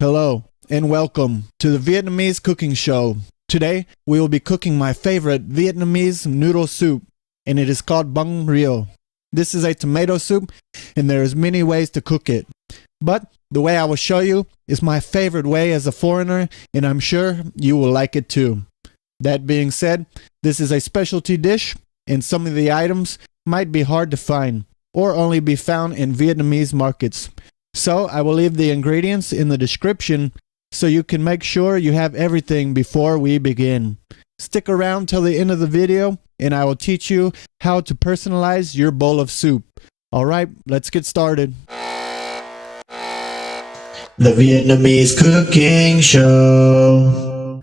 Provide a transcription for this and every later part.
Hello and welcome to the Vietnamese cooking show. Today we will be cooking my favorite Vietnamese noodle soup, and it is called bánh rieu. This is a tomato soup and there is many ways to cook it. But the way I will show you is my favorite way as a foreigner, and I'm sure you will like it too. That being said, this is a specialty dish and some of the items might be hard to find or only be found in Vietnamese markets. So I will leave the ingredients in the description so you can make sure you have everything before we begin. Stick around till the end of the video and I will teach you how to personalize your bowl of soup. Alright, let's get started. The Vietnamese cooking show.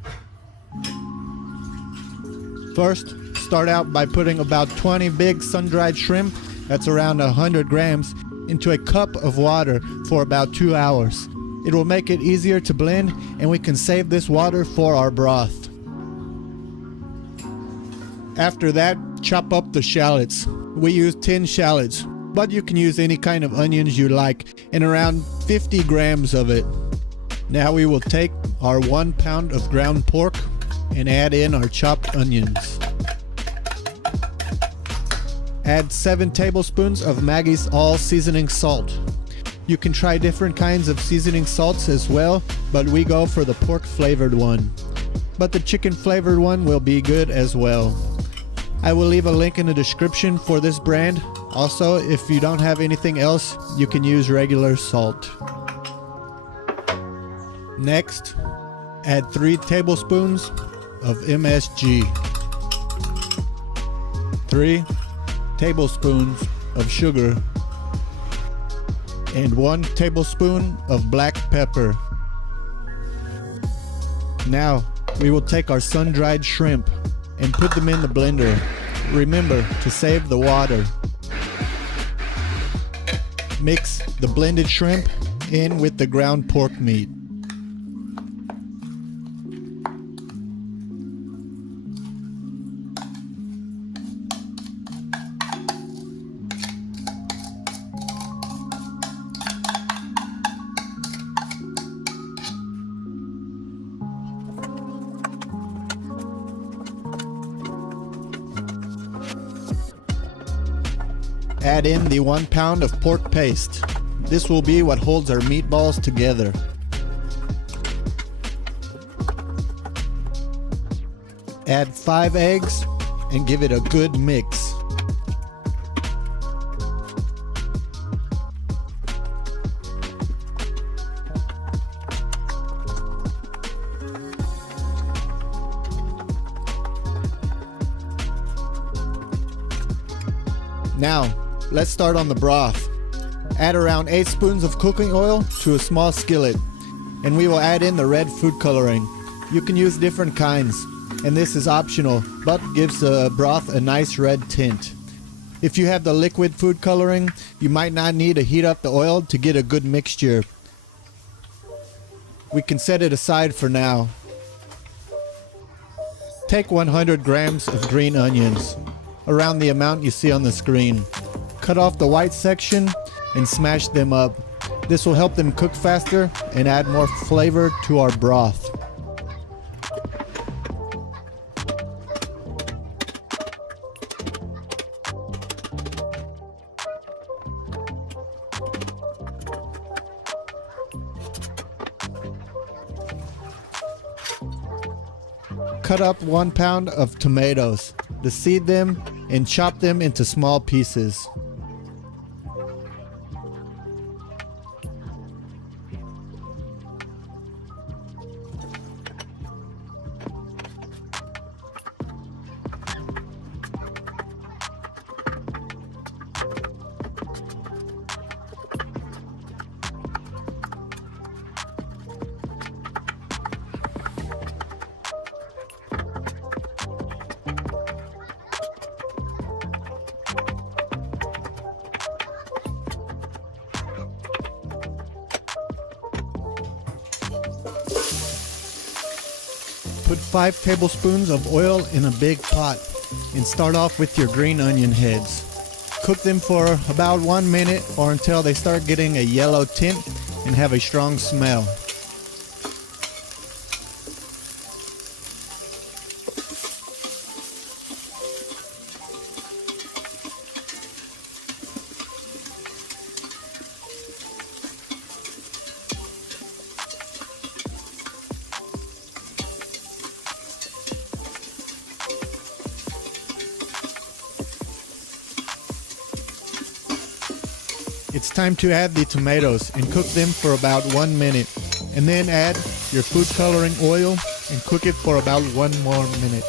First, start out by putting about 20 big sun-dried shrimp, that's around 100 grams, into a cup of water for about 2 hours. It will make it easier to blend and we can save this water for our broth. After that, chop up the shallots. We use 10 shallots, but you can use any kind of onions you like, and around 50 grams of it. Now we will take our 1 pound of ground pork and add in our chopped onions. Add 7 tablespoons of Maggie's all seasoning salt. You can try different kinds of seasoning salts as well, but we go for the pork flavored one. But the chicken flavored one will be good as well. I will leave a link in the description for this brand. Also, if you don't have anything else, you can use regular salt. Next, add 3 tablespoons of MSG. 3 tablespoons of sugar and 1 tablespoon of black pepper. Now we will take our sun-dried shrimp and put them in the blender. Remember to save the water. Mix the blended shrimp in with the ground pork meat. Add in the 1 pound of pork paste. This will be what holds our meatballs together. Add 5 eggs and give it a good mix. Now, let's start on the broth. Add around 8 spoons of cooking oil to a small skillet, and we will add in the red food coloring. You can use different kinds, and this is optional, but gives the broth a nice red tint. If you have the liquid food coloring, you might not need to heat up the oil to get a good mixture. We can set it aside for now. Take 100 grams of green onions, around the amount you see on the screen. Cut off the white section and smash them up. This will help them cook faster and add more flavor to our broth. Cut up 1 pound of tomatoes. Seed them and chop them into small pieces. Put 5 tablespoons of oil in a big pot and start off with your green onion heads. Cook them for about 1 minute or until they start getting a yellow tint and have a strong smell. it's time to add the tomatoes and cook them for about 1 minute. And then add your food coloring oil and cook it for about 1 more minute.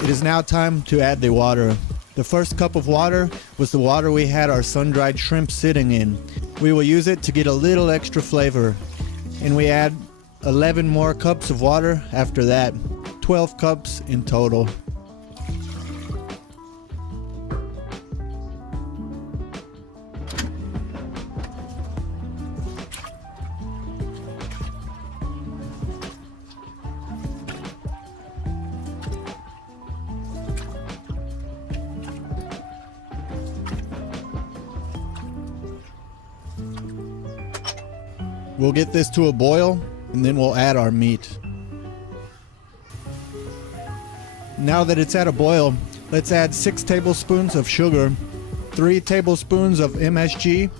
It is now time to add the water. The first cup of water was the water we had our sun-dried shrimp sitting in. We will use it to get a little extra flavor. And we add 11 more cups of water after that. 12 cups in total. We'll get this to a boil and then we'll add our meat. Now that it's at a boil, let's add 6 tablespoons of sugar, 3 tablespoons of MSG,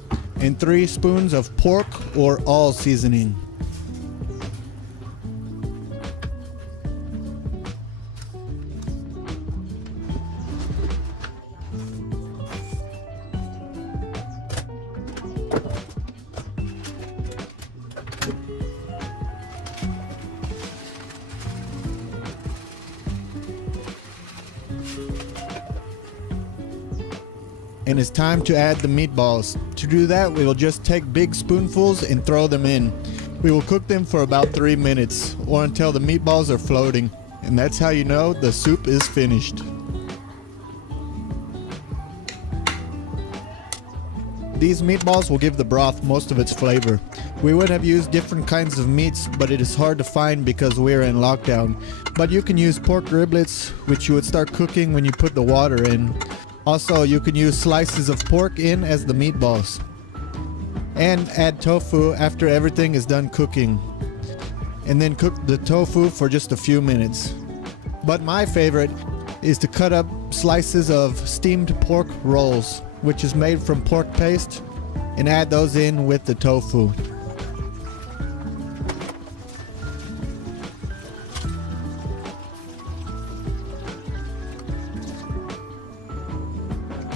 and 3 spoons of pork or all seasoning. And it's time to add the meatballs. To do that, we will just take big spoonfuls and throw them in. We will cook them for about 3 minutes or until the meatballs are floating. And that's how you know the soup is finished. These meatballs will give the broth most of its flavor. We would have used different kinds of meats, but it is hard to find because we're in lockdown. But you can use pork riblets, which you would start cooking when you put the water in. Also, you can use slices of pork in as the meatballs. And add tofu after everything is done cooking. And then cook the tofu for just a few minutes. But my favorite is to cut up slices of steamed pork rolls, which is made from pork paste, and add those in with the tofu.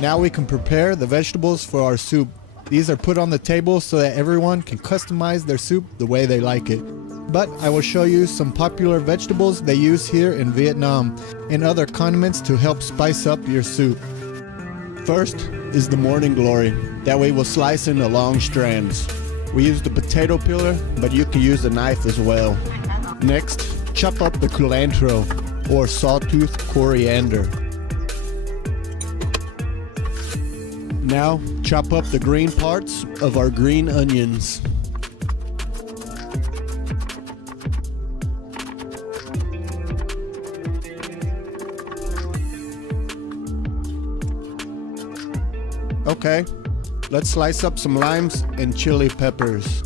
Now we can prepare the vegetables for our soup. These are put on the table so that everyone can customize their soup the way they like it. But I will show you some popular vegetables they use here in Vietnam and other condiments to help spice up your soup. First is the morning glory that we will slice into long strands. We use the potato peeler, but you can use a knife as well. Next, chop up the culantro or sawtooth coriander. Now, chop up the green parts of our green onions. Okay, let's slice up some limes and chili peppers.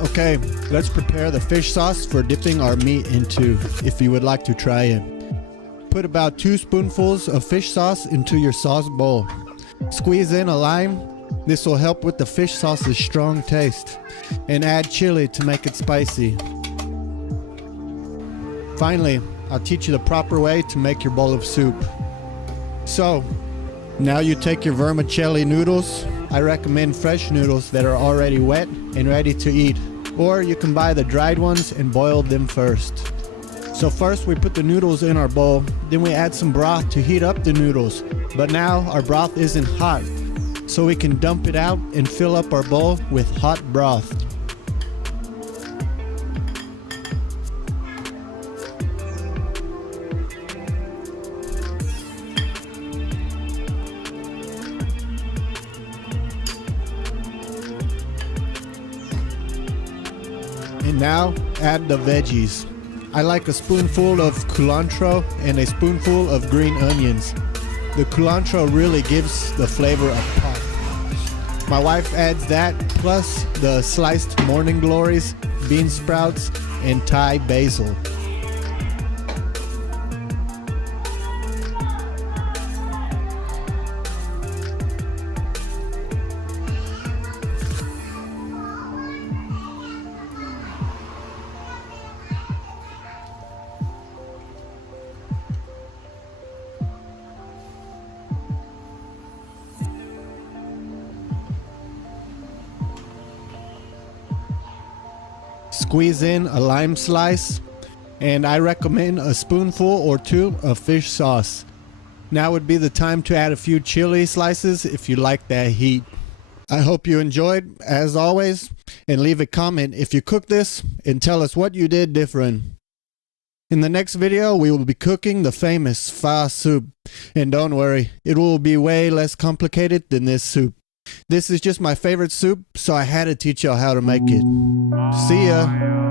Okay, let's prepare the fish sauce for dipping our meat into, if you would like to try it. Put about 2 spoonfuls of fish sauce into your sauce bowl. Squeeze in a lime. This will help with the fish sauce's strong taste. And add chili to make it spicy. Finally, I'll teach you the proper way to make your bowl of soup. So, now you take your vermicelli noodles. I recommend fresh noodles that are already wet and ready to eat. Or you can buy the dried ones and boil them first. So first we put the noodles in our bowl, then we add some broth to heat up the noodles. But now our broth isn't hot, so we can dump it out and fill up our bowl with hot broth. And now add the veggies. I like a spoonful of culantro and a spoonful of green onions. The culantro really gives the flavor a pop. My wife adds that plus the sliced morning glories, bean sprouts, and Thai basil. Squeeze in a lime slice, and I recommend a spoonful or two of fish sauce. Now would be the time to add a few chili slices if you like that heat. I hope you enjoyed, as always, and leave a comment if you cook this and tell us what you did different. In the next video, we will be cooking the famous pho soup, and don't worry, it will be way less complicated than this soup. This is just my favorite soup, so I had to teach y'all how to make it. See ya!